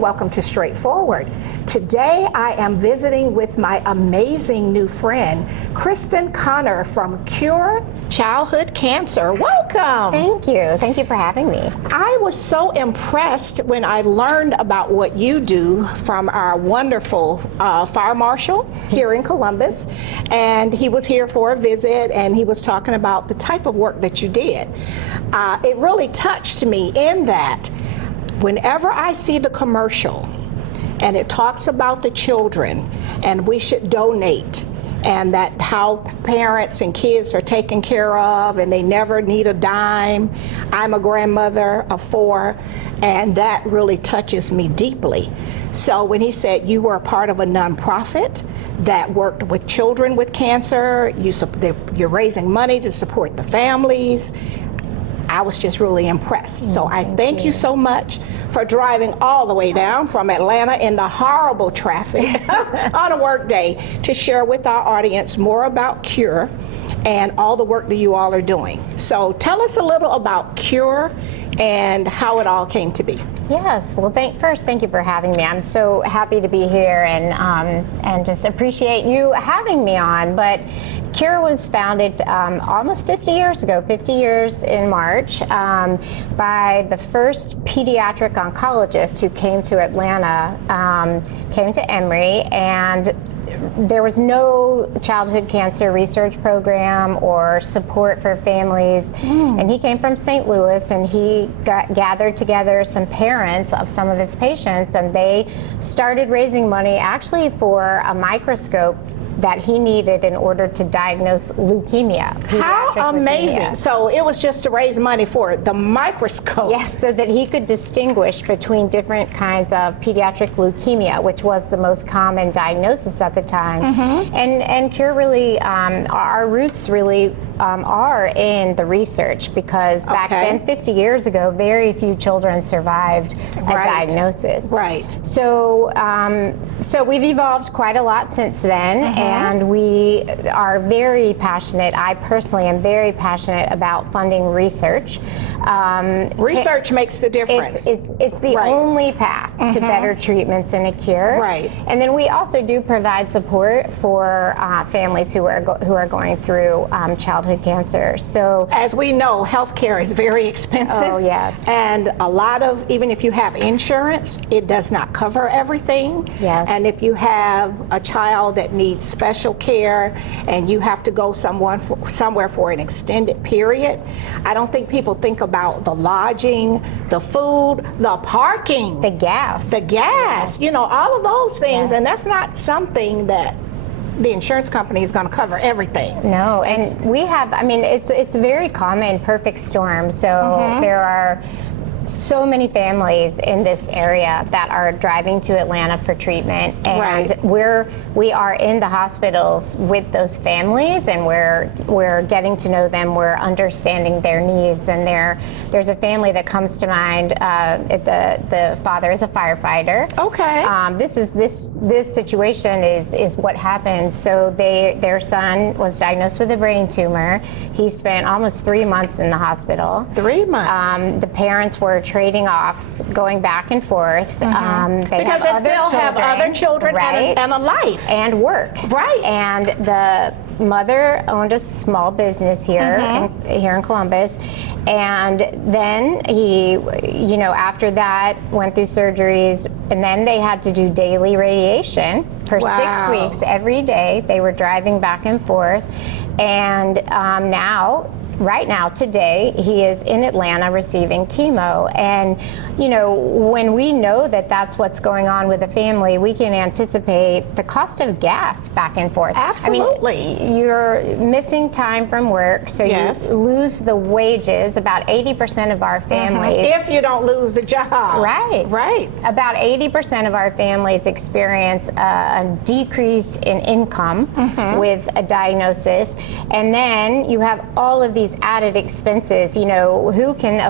and welcome to Straightforward. Today I am visiting with my amazing new friend, Kristin Connor from Cure Childhood Cancer. Welcome. Thank you. Thank you for having me. I was so impressed when I learned about what you do from our wonderful fire marshal here in Columbus. And he was here for a visit and he was talking about the type of work that you did. It really touched me in that whenever I see the commercial and it talks about the children and we should donate, and that how parents and kids are taken care of and they never need a dime. I'm a grandmother of 4, and that really touches me deeply. So when he said you were a part of a nonprofit that worked with children with cancer, you're raising money to support the families, I was just really impressed. So I thank you so much for driving all the way down from Atlanta in the horrible traffic on a work day to share with our audience more about Cure and all the work that you all are doing. So tell us a little about Cure and how it all came to be. Yes. Well, first, thank you for having me. I'm so happy to be here and just appreciate you having me on. But Cure was founded almost 50 years ago, 50 years in March, by the first pediatric oncologist who came to Atlanta, came to Emory, and there was no childhood cancer research program or support for families. And he came from St. Louis, and he gathered together some parents of some of his patients, and they started raising money actually for a microscope that he needed in order to diagnose leukemia. How amazing. Leukemia. So it was just to raise money for the microscope. Yes, so that he could distinguish between different kinds of pediatric leukemia, which was the most common diagnosis at the time. And Cure really, our roots really are in the research, because back then, 50 years ago, very few children survived a diagnosis. So, so we've evolved quite a lot since then, and we are very passionate. I personally am very passionate about funding research. Research makes the difference. It's the only path to better treatments and a cure. And then we also do provide support for families who are going through childhood cancer. So, as we know, healthcare is very expensive. Oh, yes. And a lot of, even if you have insurance, it does not cover everything. Yes. And if you have a child that needs special care and you have to go somewhere for an extended period, I don't think people think about the lodging, the food, the parking, the gas, you know, all of those things. And that's not something that the insurance company is going to cover everything. No, and we have, I mean, it's a very common perfect storm. So there are so many families in this area that are driving to Atlanta for treatment, and we are in the hospitals with those families, and we're getting to know them. We're understanding their needs, and there's a family that comes to mind. The father is a firefighter. This situation is what happened. So their son was diagnosed with a brain tumor. He spent almost 3 months in the hospital. 3 months. The parents were trading off, going back and forth. Because they still have other children and a life. And work. And the mother owned a small business here in Columbus. And then he, you know, after that went through surgeries, and then they had to do daily radiation for 6 weeks every day. They were driving back and forth. And right now, today, he is in Atlanta receiving chemo. And, you know, when we know that that's what's going on with a family, we can anticipate the cost of gas back and forth. Absolutely. I mean, you're missing time from work, so you lose the wages. About 80% of our families. If you don't lose the job. About 80% of our families experience a decrease in income with a diagnosis. And then you have all of these added expenses. You know, who can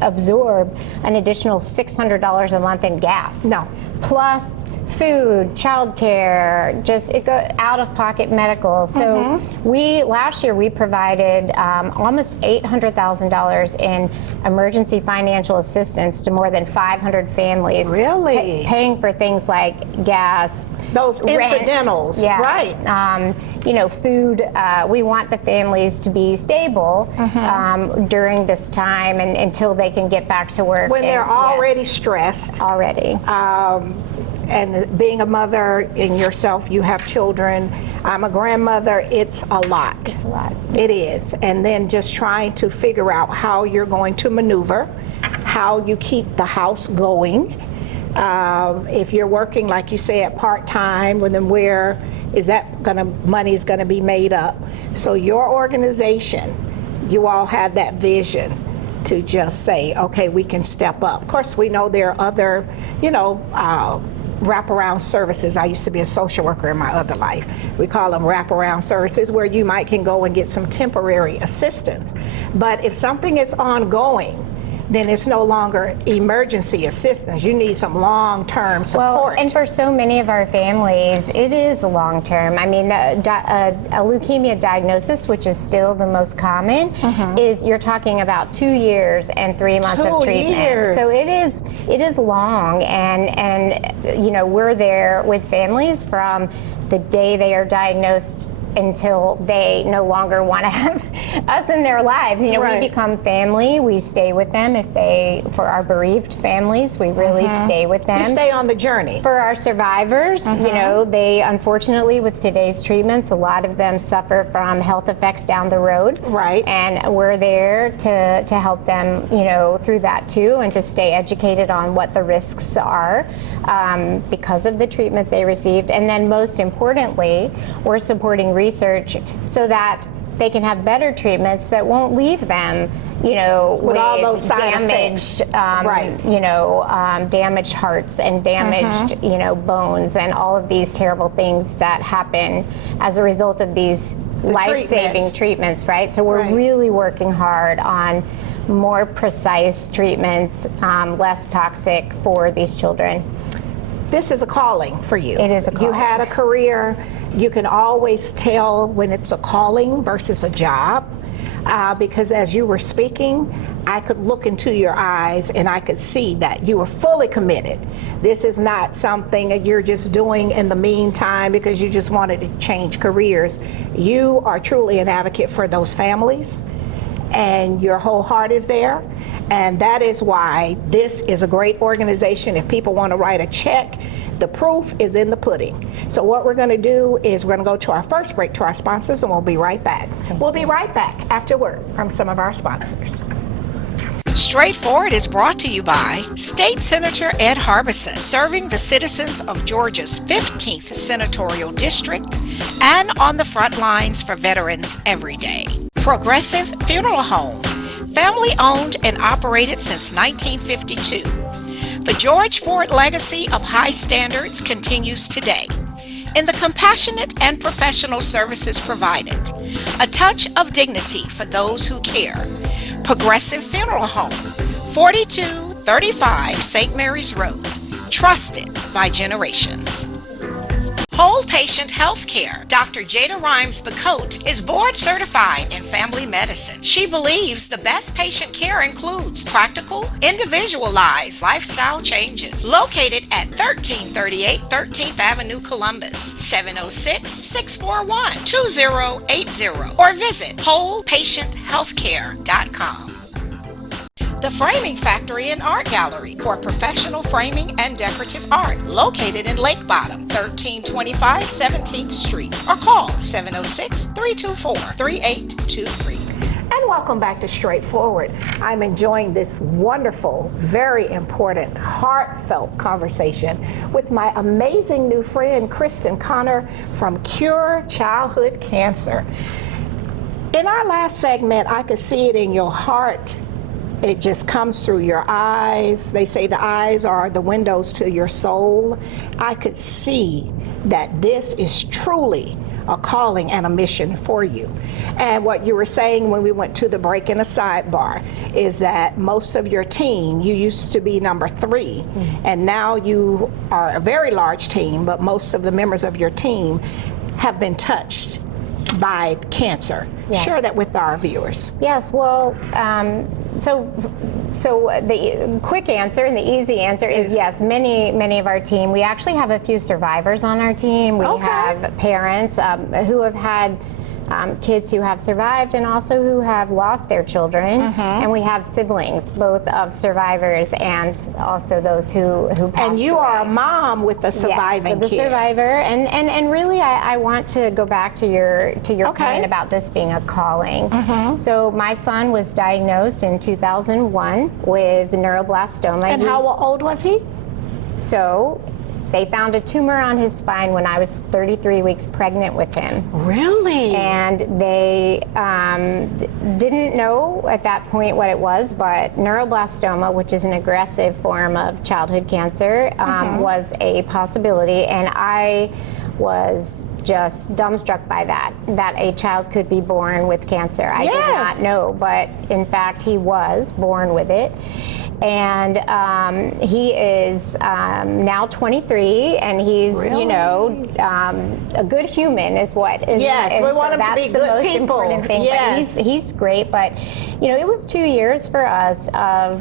absorb an additional $600 a month in gas. No. Plus food, childcare, just it go out-of-pocket medical. So last year we provided almost $800,000 in emergency financial assistance to more than 500 families. Really? Paying for things like gas, those rent, incidentals, right? Food. We want the families to be stable during this time and until they can get back to work. When they're already stressed. Already. And being a mother and yourself, you have children. I'm a grandmother. It's a lot. It's a lot. It is. And then just trying to figure out how you're going to maneuver, how you keep the house going. If you're working, like you said, part-time, well, then where is that money is gonna be made up? So your organization, you all have that vision to just say, okay, we can step up. Of course, we know there are other, wraparound services. I used to be a social worker in my other life. We call them wraparound services, where you can go and get some temporary assistance. But if something is ongoing, then it's no longer emergency assistance. You need some long-term support. Well, and for so many of our families, it is long-term. I mean, a leukemia diagnosis, which is still the most common, is you're talking about 2 years and 3 months of treatment. 2 years. So it is long, and we're there with families from the day they are diagnosed until they no longer want to have us in their lives. Right. We become family. We stay with them. For our bereaved families, we really stay with them. You stay on the journey. For our survivors, they unfortunately, with today's treatments, a lot of them suffer from health effects down the road. Right. And we're there to help them, through that too, and to stay educated on what the risks are because of the treatment they received. And then most importantly, we're supporting research so that they can have better treatments that won't leave them, with all those side damaged, damaged hearts and damaged, bones and all of these terrible things that happen as a result of these life-saving treatments, right? So we're really working hard on more precise treatments, less toxic for these children. This is a calling for you. It is a calling. You had a career. You can always tell when it's a calling versus a job, because as you were speaking, I could look into your eyes and I could see that you were fully committed. This is not something that you're just doing in the meantime because you just wanted to change careers. You are truly an advocate for those families, and your whole heart is there. And that is why this is a great organization. If people want to write a check, the proof is in the pudding. So what we're going to do is we're going to go to our first break to our sponsors, and we'll be right back. We'll be right back after word from some of our sponsors. Straightforward is brought to you by State Senator Ed Harbison, serving the citizens of Georgia's 15th Senatorial District and on the front lines for veterans every day. Progressive Funeral Home, family owned and operated since 1952. The George Ford legacy of high standards continues today in the compassionate and professional services provided. A touch of dignity for those who care. Progressive Funeral Home, 4235 St. Mary's Road, trusted by generations. Whole Patient Healthcare. Dr. Jada Rimes-Bacote is board certified in family medicine. She believes the best patient care includes practical, individualized lifestyle changes. Located at 1338 13th Avenue, Columbus, 706-641-2080, or visit wholepatienthealthcare.com. The Framing Factory and Art Gallery for professional framing and decorative art, located in Lake Bottom, 1325 17th Street, or call 706-324-3823. And welcome back to Straightforward. I'm enjoying this wonderful, very important, heartfelt conversation with my amazing new friend, Kristin Connor from Cure Childhood Cancer. In our last segment, I could see it in your heart. It just comes through your eyes. They say the eyes are the windows to your soul. I could see that this is truly a calling and a mission for you. And what you were saying when we went to the break in the sidebar is that most of your team, you used to be number 3, and now you are a very large team, but most of the members of your team have been touched by cancer. Yes. Share that with our viewers. Yes, well, so the quick answer and the easy answer is yes, many of our team. We actually have a few survivors on our team. We have parents who have had kids who have survived and also who have lost their children. And we have siblings, both of survivors and also those who passed And you away. are a mom with a surviving yes, with the kid. survivor, and really, I want to go back to your point about this being a calling. So my son was diagnosed in 2001 with neuroblastoma. And how old was he? So they found a tumor on his spine when I was 33 weeks pregnant with him. Really? And they didn't know at that point what it was, but neuroblastoma, which is an aggressive form of childhood cancer, was a possibility. And I was just dumbstruck by that a child could be born with cancer. I did not know, but in fact, he was born with it. And he is now 23, and he's, Really? A good human is what is. Yes, and we so want him to that's be the good most people. important thing. Yes. But he's great. But it was 2 years for us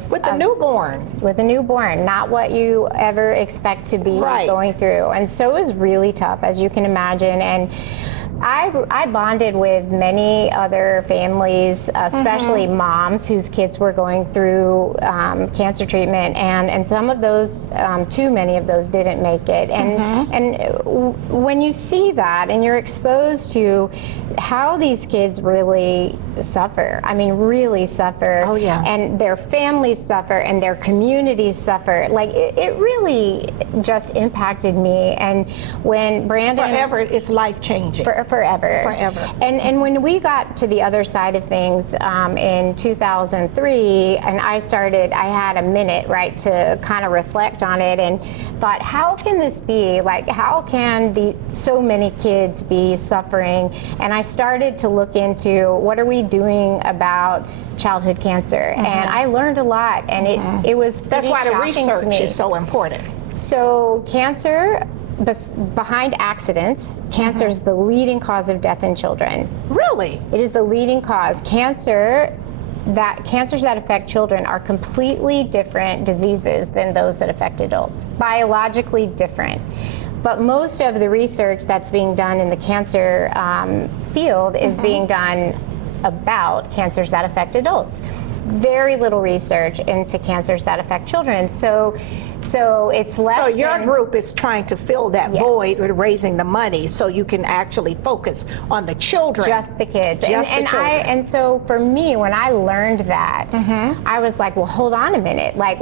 With the newborn. with a newborn, not what you ever expect to be Right. going through. And so it was really tough, as you can imagine. And I bonded with many other families, especially moms whose kids were going through cancer treatment, and some of those, too many of those, didn't make it. And when you see that, and you're exposed to how these kids really suffer, I mean, really suffer, Oh, yeah. and their families suffer, and their communities suffer, like it really just impacted me. And when Brandon, Forever, it's life-changing. forever. Forever. And when we got to the other side of things in 2003, and I had a minute, right, to kind of reflect on it and thought, how can this be? Like, how can so many kids be suffering? And I started to look into what are we doing about childhood cancer? And I learned a lot, and it was That's pretty why the shocking to research me. is so important. So cancer, behind accidents, cancer is the leading cause of death in children. Really? It is the leading cause. Cancers that affect children are completely different diseases than those that affect adults, biologically different. But most of the research that's being done in the cancer field is being done about cancers that affect adults. Very little research into cancers that affect children. So it's less. So your than, group is trying to fill that Yes. void with raising the money so you can actually focus on the children. just the kids. Just the children. And so for me, when I learned that, I was like, well, hold on a minute. Like,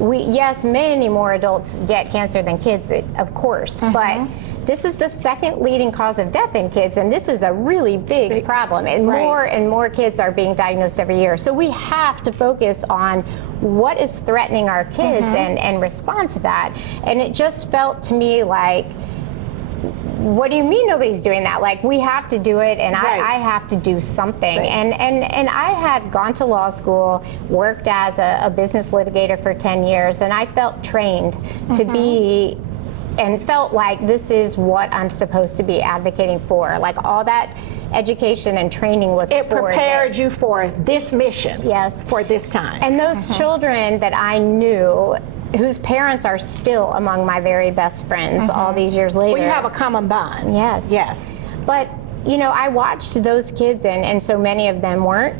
yes, many more adults get cancer than kids, of course, but this is the second leading cause of death in kids, and this is a really big problem. And more and more kids are being diagnosed every year. So we have to focus on what is threatening our kids and respond to that. And it just felt to me like, what do you mean nobody's doing that? Like, we have to do it, and I have to do something. And I had gone to law school, worked as a business litigator for 10 years, and I felt trained to be, and felt like this is what I'm supposed to be advocating for. Like, all that education and training was It for prepared this. you for this mission. Yes. For this time. And those children that I knew, whose parents are still among my very best friends all these years later. Well, you have a common bond. Yes. Yes. But, I watched those kids, and so many of them weren't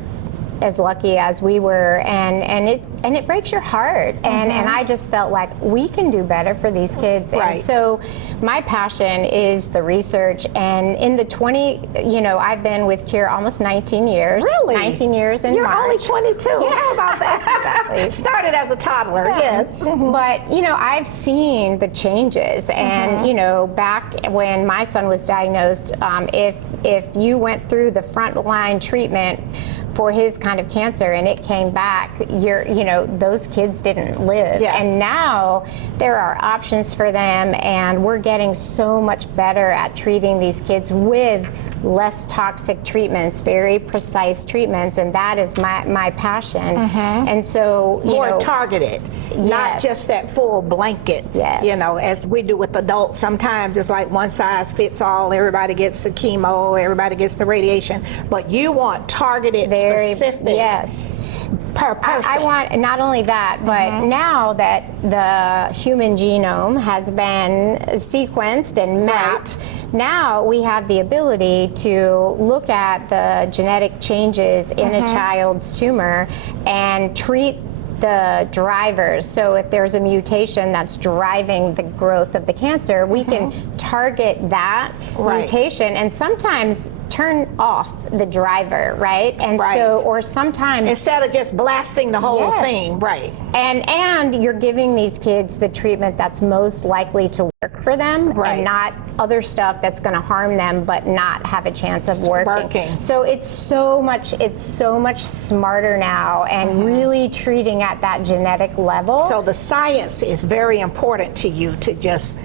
as lucky as we were, and it breaks your heart. And I just felt like we can do better for these kids. Right. And so my passion is the research. And in the I've been with Cure almost 19 years. Really? 19 years in You're March. only 22. How about that? Exactly. Started as a toddler. Yes. But, I've seen the changes. And, back when my son was diagnosed, if you went through the frontline treatment for his kind of cancer, and it came back, those kids didn't live. Yeah. And now there are options for them, and we're getting so much better at treating these kids with less toxic treatments, very precise treatments, and that is my passion. And so, more targeted, not Yes. just that full blanket. Yes. As we do with adults, sometimes it's like one size fits all. Everybody gets the chemo, everybody gets the radiation, but you want targeted, specific. Yes. Per person. I want not only that, but now that the human genome has been sequenced and mapped, now we have the ability to look at the genetic changes in a child's tumor and treat the drivers. So if there's a mutation that's driving the growth of the cancer, we can target that mutation and sometimes turn off the driver, right? And so, or sometimes instead of just blasting the whole Yes. thing, right? And you're giving these kids the treatment that's most likely to work for them, Right. and not other stuff that's going to harm them but not have a chance of working. So it's so much smarter now, and really treating at that genetic level. So the science is very important to you, to just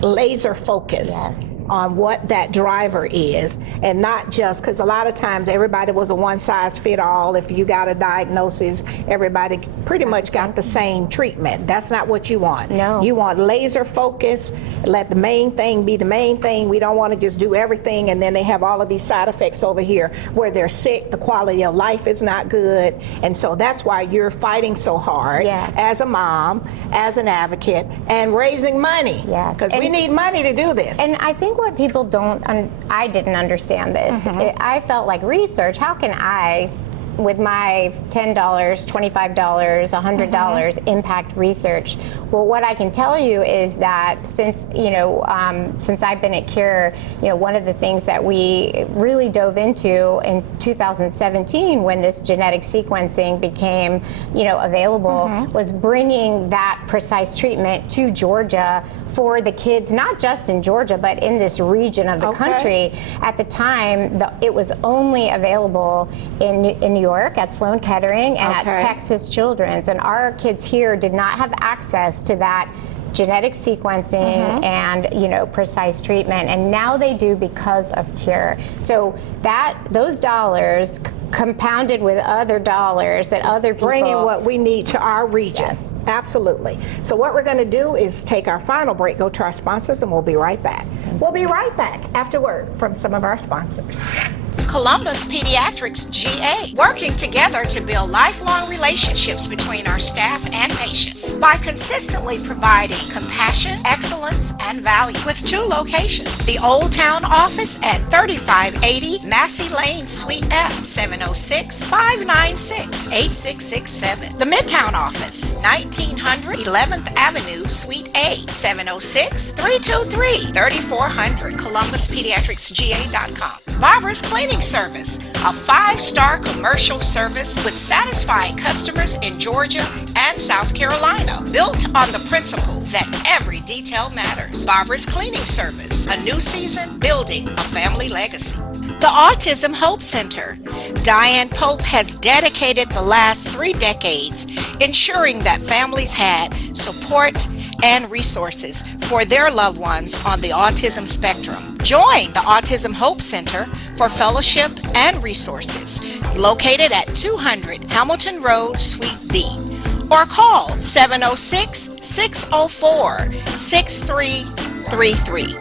laser focus Yes. on what that driver is, and not just, because a lot of times everybody was a one size fit all. If you got a diagnosis, everybody pretty much got the same treatment. That's not what you want. No. You want laser focus, let the main thing be the main thing. We don't want to just do everything and then they have all of these side effects over here where they're sick, the quality of life is not good. And so that's why you're fighting so hard Yes. as a mom, as an advocate, and raising money. Yes. Because we need money to do this. And I think what people don't, I didn't understand this. I felt like research, how can I, with my $10, $25, $100 impact research? Well, what I can tell you is that since I've been at Cure, one of the things that we really dove into in 2017 when this genetic sequencing became, available, was bringing that precise treatment to Georgia for the kids, not just in Georgia, but in this region of the country. At the time, it was only available in New York at Sloan Kettering and at Texas Children's, and our kids here did not have access to that genetic sequencing and precise treatment, and now they do because of Cure. So those dollars compounded with other dollars that other people bringing what we need to our region. Yes. Absolutely. So what we're going to do is take our final break, go to our sponsors, and we'll be right back. We'll be right back after word from some of our sponsors. Columbus Pediatrics GA, working together to build lifelong relationships between our staff and patients by consistently providing compassion, excellence, and value with 2 locations. The Old Town office at 3580 Massey Lane, Suite F, 706-596-8667. The Midtown office, 1900 11th Avenue, Suite A, 706-323-3400. ColumbusPediatricsGA.com. Barbara's Cleaning Service, a 5-star commercial service with satisfied customers in Georgia and South Carolina, built on the principle that every detail matters. Barbara's Cleaning Service, a new season, building a family legacy. The Autism Hope Center. Diane Pope has dedicated the last 3 decades ensuring that families had support and resources for their loved ones on the autism spectrum. Join the Autism Hope Center for fellowship and resources, located at 200 Hamilton Road, Suite B, or call 706-604-6333.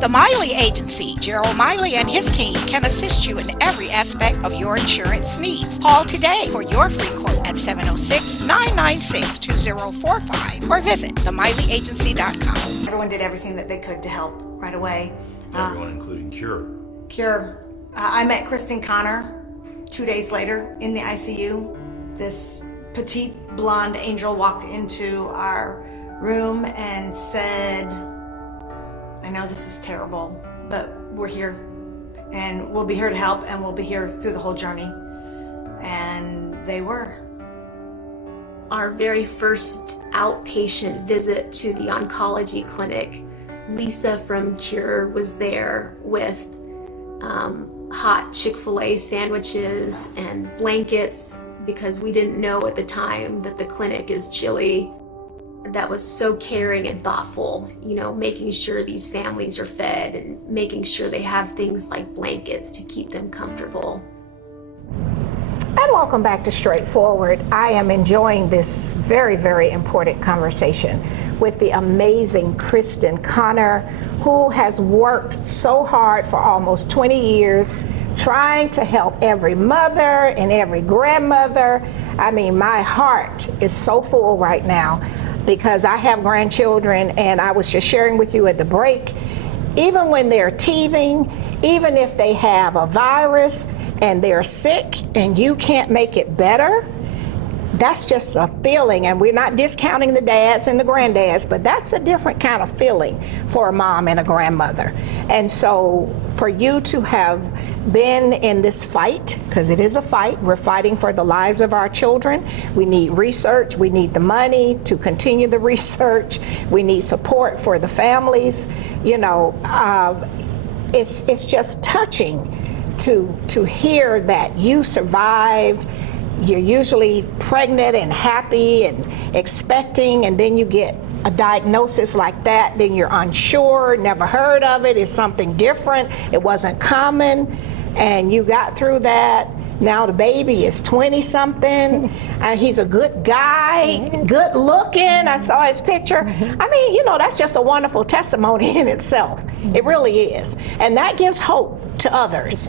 The Miley Agency. Gerald Miley and his team can assist you in every aspect of your insurance needs. Call today for your free quote at 706-996-2045 or visit themiley.agency.com. Everyone did everything that they could to help right away. Everyone, including Cure. Cure. I met Kristin Connor 2 days later in the ICU. This petite blonde angel walked into our room and said, I know this is terrible, but we're here and we'll be here to help and we'll be here through the whole journey. And they were. Our very first outpatient visit to the oncology clinic, Lisa from Cure was there with hot Chick-fil-A sandwiches and blankets because we didn't know at the time that the clinic is chilly. That was so caring and thoughtful, making sure these families are fed and making sure they have things like blankets to keep them comfortable. And welcome back to Straightforward. I am enjoying this very, very important conversation with the amazing Kristin Connor, who has worked so hard for almost 20 years trying to help every mother and every grandmother. I mean, my heart is so full right now because I have grandchildren, and I was just sharing with you at the break, even when they're teething, even if they have a virus and they're sick and you can't make it better, that's just a feeling. And we're not discounting the dads and the granddads, but that's a different kind of feeling for a mom and a grandmother. And so for you to have been in this fight, because it is a fight, we're fighting for the lives of our children. We need research, we need the money to continue the research, we need support for the families. It's just touching to hear that you survived. You're usually pregnant and happy and expecting, and then you get a diagnosis like that, then you're unsure, never heard of it, it's something different, it wasn't common, and you got through that. Now the baby is 20-something, and he's a good guy, good looking. I saw his picture. I mean, that's just a wonderful testimony in itself. It really is. And that gives hope to others.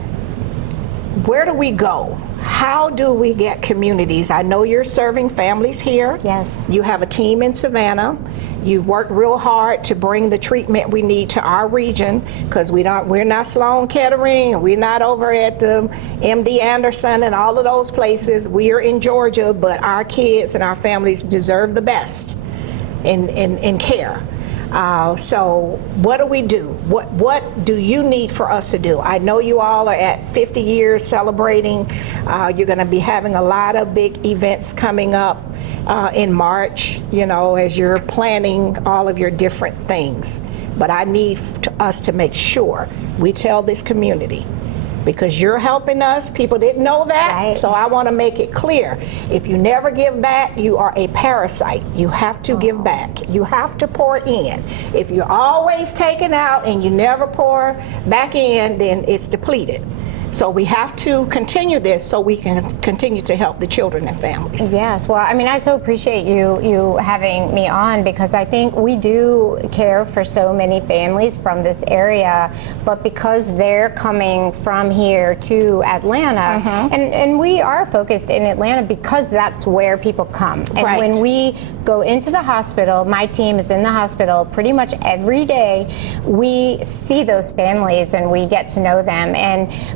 Where do we go? How do we get communities? I know you're serving families here. Yes. You have a team in Savannah. You've worked real hard to bring the treatment we need to our region, because we're not Sloan Kettering, we're not over at the MD Anderson and all of those places. We're in Georgia, but our kids and our families deserve the best in care. So what do we do? What do you need for us to do? I know you all are at 50 years celebrating. You're going to be having a lot of big events coming up in March, as you're planning all of your different things. But I need us to make sure we tell this community, because you're helping us. People didn't know that, right. So I want to make it clear. If you never give back, you are a parasite. You have to give back. You have to pour in. If you're always taking out and you never pour back in, then it's depleted. So we have to continue this so we can continue to help the children and families. Yes, well, I so appreciate you having me on, because I think we do care for so many families from this area, but because they're coming from here to Atlanta, and we are focused in Atlanta because that's where people come. And right. When we go into the hospital, my team is in the hospital pretty much every day. We see those families and we get to know them.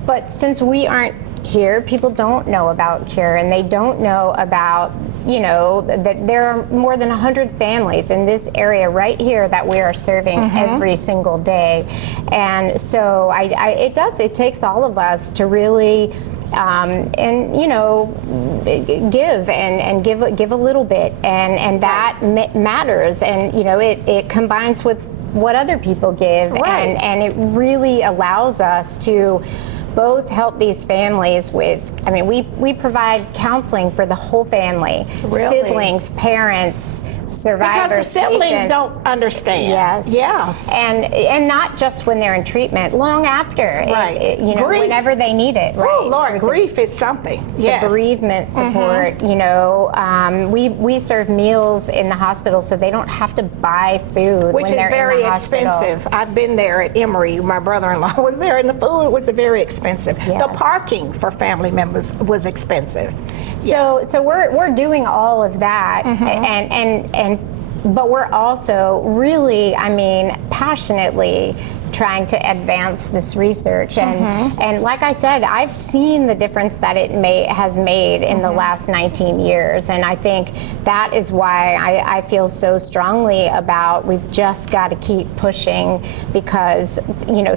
But since we aren't here, people don't know about Cure, and they don't know about, that there are more than 100 families in this area right here that we are serving every single day. And so it takes all of us to really give and give a little bit, and that matters, and it combines with what other people give, right. and it really allows us to both help these families with, we provide counseling for the whole family, really? Siblings, parents, survivors, because the siblings patients. Don't understand. Yes. Yeah. And not just when they're in treatment, long after, right. Grief. Whenever they need it. Right. Oh Lord, grief is something. Yes. The bereavement support. We serve meals in the hospital so they don't have to buy food, which when is they're very in the hospital. expensive. I've been there at Emory. My brother-in-law was there, and the food was very expensive. Yes. The parking for family members was expensive. So we're doing all of that, but we're also really, passionately trying to advance this research. And like I said, I've seen the difference that it has made in the last 19 years. And I think that is why I feel so strongly about we've just got to keep pushing, because,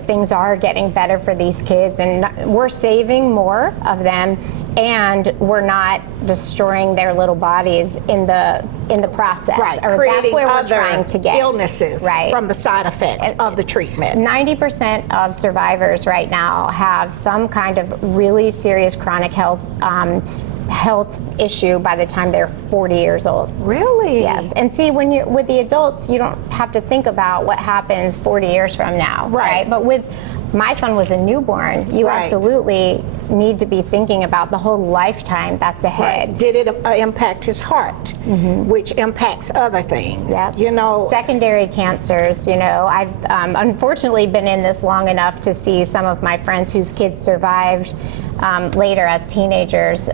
things are getting better for these kids, and we're saving more of them, and we're not destroying their little bodies in the in the process. Right, Or that's creating where we're other trying to get. illnesses Right. from the side effects of the treatment. 90% of survivors right now have some kind of really serious chronic health issue by the time they're 40 years old. Really? Yes. And see, when you're with the adults, you don't have to think about what happens 40 years from now. Right. But with my son was a newborn, you Right. absolutely need to be thinking about the whole lifetime that's ahead. Did it impact his heart, which impacts other things? Yep. You know, Secondary cancers, I've unfortunately been in this long enough to see some of my friends whose kids survived later as teenagers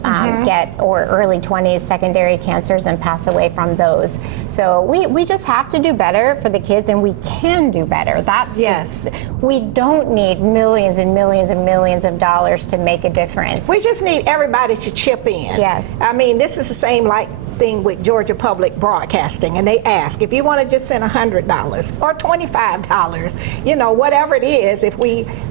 get, or early 20s, secondary cancers and pass away from those. So we just have to do better for the kids, and we can do better. We don't need millions and millions and millions of dollars to make a difference. we just need everybody to chip in. Yes. I mean, this is the same thing with Georgia Public Broadcasting, and they ask if you want to just send $100 or $25, whatever it is. If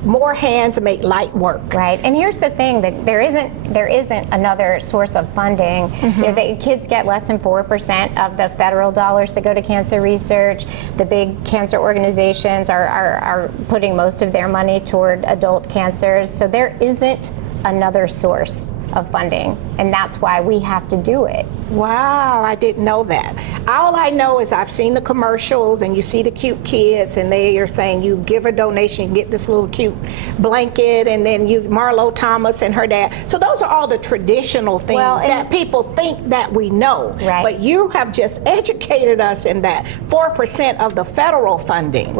more hands make light work. Right, and here's the thing: that there isn't another source of funding. The kids get less than 4% of the federal dollars that go to cancer research. The big cancer organizations are putting most of their money toward adult cancers. So there isn't another source of funding, and that's why we have to do it. Wow, I didn't know that. All I know is I've seen the commercials, and you see the cute kids, and they are saying you give a donation, you get this little cute blanket, and then Marlo Thomas and her dad. So those are all the traditional things that people think that we know. Right. But you have just educated us in that 4% of the federal funding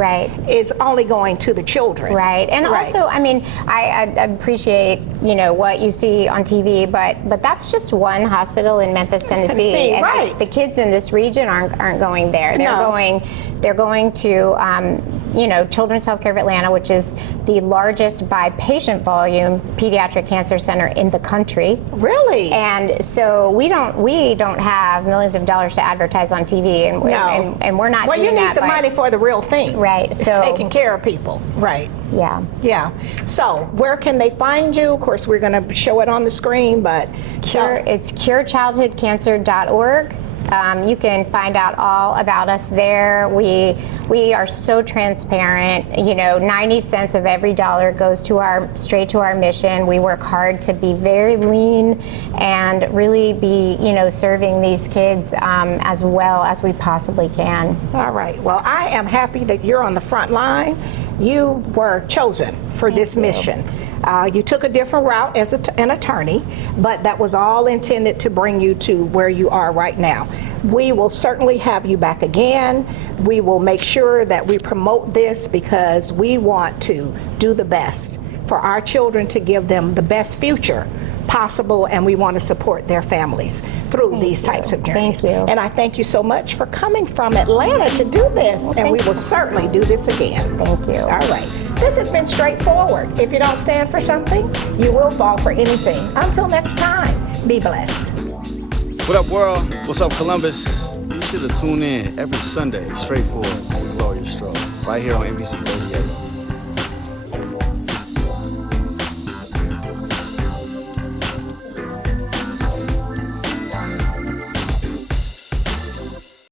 is only going to the children. Right, and also, I mean, I appreciate what you see on TV, but that's just one hospital in Memphis, Tennessee. And right. The kids in this region aren't going there. They're going to Children's Healthcare of Atlanta, which is the largest by patient volume pediatric cancer center in the country. Really? And so we don't have millions of dollars to advertise on TV, and we're not. Well, doing you need that the money for the real thing. Right. It's So taking care of people. Right. Yeah. Yeah. So where can they find you? Of course, we're going to show it on the screen, but it's curechildhoodcancer.org. You can find out all about us there. We are so transparent. 90 cents of every dollar goes straight to our mission. We work hard to be very lean and really be, serving these kids as well as we possibly can. All right. Well, I am happy that you're on the front line. You were chosen for this mission. You took a different route as an attorney, but that was all intended to bring you to where you are right now. We will certainly have you back again. We will make sure that we promote this because we want to do the best for our children, to give them the best future possible, and we want to support their families through these types of journeys. Thank you. And I thank you so much for coming from Atlanta to do this, and we will certainly do this again. Thank you. All right. This has been Straightforward. If you don't stand for something, you will fall for anything. Until next time, be blessed. What up, world? What's up, Columbus? You should have tuned in every Sunday, Straightforward with Gloria Strode, right here on NBC 38.